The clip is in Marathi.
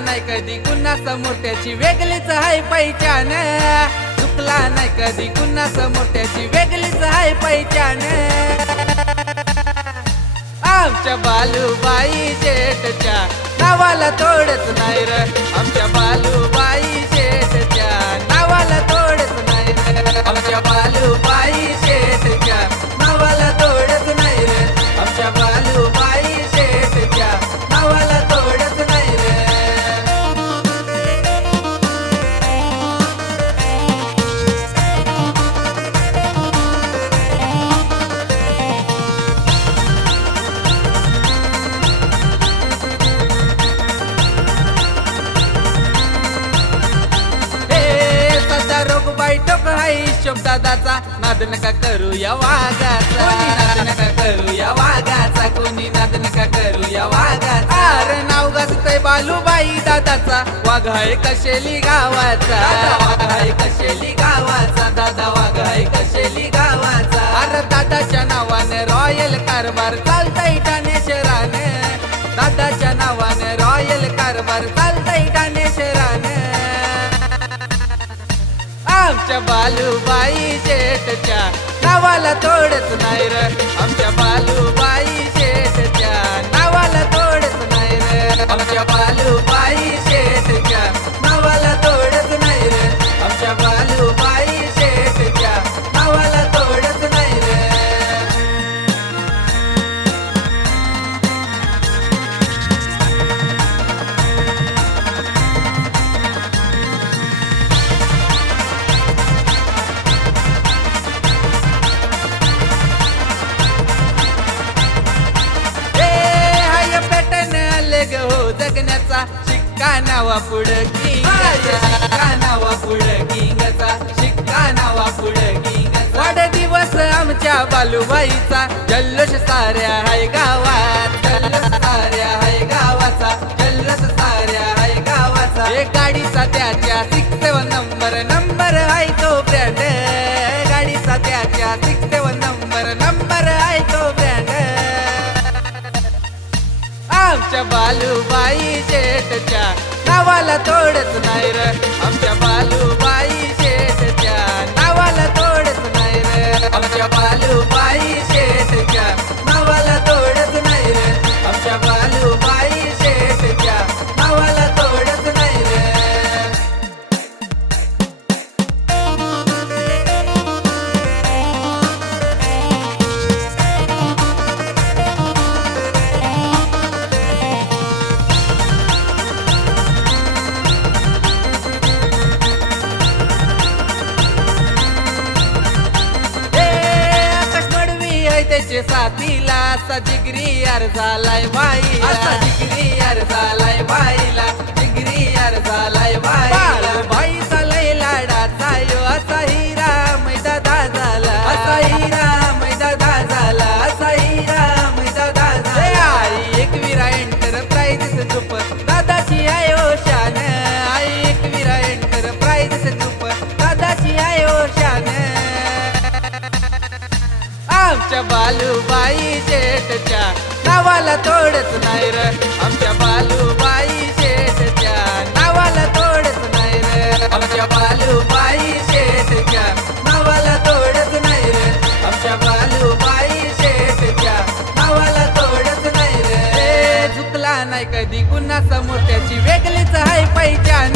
नाही कधी कुणा समोर त्याची वेगळीच आहे पहिचान, चुकला नाही कधी कुणा समोर त्याची वेगळीच आहे पहिचान। आमच्या बालूबाई शेठच्या नावाला तोडच नाही र, आमच्या बालूबाई शेठच्या नावाला तोडच नाही र, आमच्या बालूबाई शेठच्या नावाला तोडच नाही र, आमच्या बालूबाई शेठच्या नावाला तोडच नाही र। टोक हाय शब्दाचा नाद नका करू या वाघाचा, नाद नका करू या वाघाचा, कोणी नाद नका करू या वाघाचा। अरे नाव गाजतय बालूबाई दादाचा, वाघ आहे कशेली गावाचा, वाघ आहे कशेली गावाचा, दादा वाघ आहे कशेली गावाचा। अरे दादाच्या नावाने रॉयल कारभार चालतय ठाणे शहराने, दादाच्या नावाने रॉयल कारभार चालतय ठाणे शहराने। आमच्या बालूबाई शेठच्या नावाला तोडच नाही र, आमच्या बालूबाई शेठच्या नावाला तोडच नाही र, आमच्या बालूबाई शेठच्या नावाला तोडच नाही र, आमच्या बालूबाई शेठच्या नावाला तोडच नाही र। जगण्याचा शिक्का नावा पुढं किंगाचा, शिक्का नावा पुढं किंगाचा, शिक्का नावा पुढं किंगाचा। वाढदिवस आमच्या बालूबाईचा, जल्लोष साऱ्या हाय गावात, जल्लोष साऱ्या हाय गावाचा, जल्लोष साऱ्या हाय गावाचा। एक गाडीचा त्याच्या 67 नंबर आहे तो ब्रँड, गाडीचा त्याच्या 67 नंबर आहे तो ब्रँड। आमच्या बालूबाई शेठच्या नावाला तोडच नाही र, आमच्या बालूबाई शेठच्या नावाला तोडच नाही र, आमच्या बालूबाई शेठच्या नावाला तोडच नाही र, आमच्या बालूबाई शेठच्या नावाला तोडच नाही र। त्याचे साथीला असा जिगरी यार झालाय बाई, असा जिगरी यार झालाय बाईला, जिगरी यार झालाय बाईला। बाईचा लय लाडाचा यो असा हिरा मैदादा झाला, असा हिरा मैदादा झाला, असा हिरा मैदादा झाला। आई एकविरा एंटरप्राइजेस ग्रुप दादाची आयो शान, आई एकविरा एंटरप्राइजेस ग्रुप दादाची आयो शान। आमच्या बालूबाई शेठच्या नावाला तोडच नाही र, आमच्या बालूबाई शेठच्या नावाला तोडच नाही र, आमच्या बालूबाई शेठच्या नावाला तोडच नाही र, आमच्या बालूबाई शेठच्या नावाला तोडच नाही र। चुकला नाही कधी कुणा समोर त्याची वेगळीच आहे पहिचान,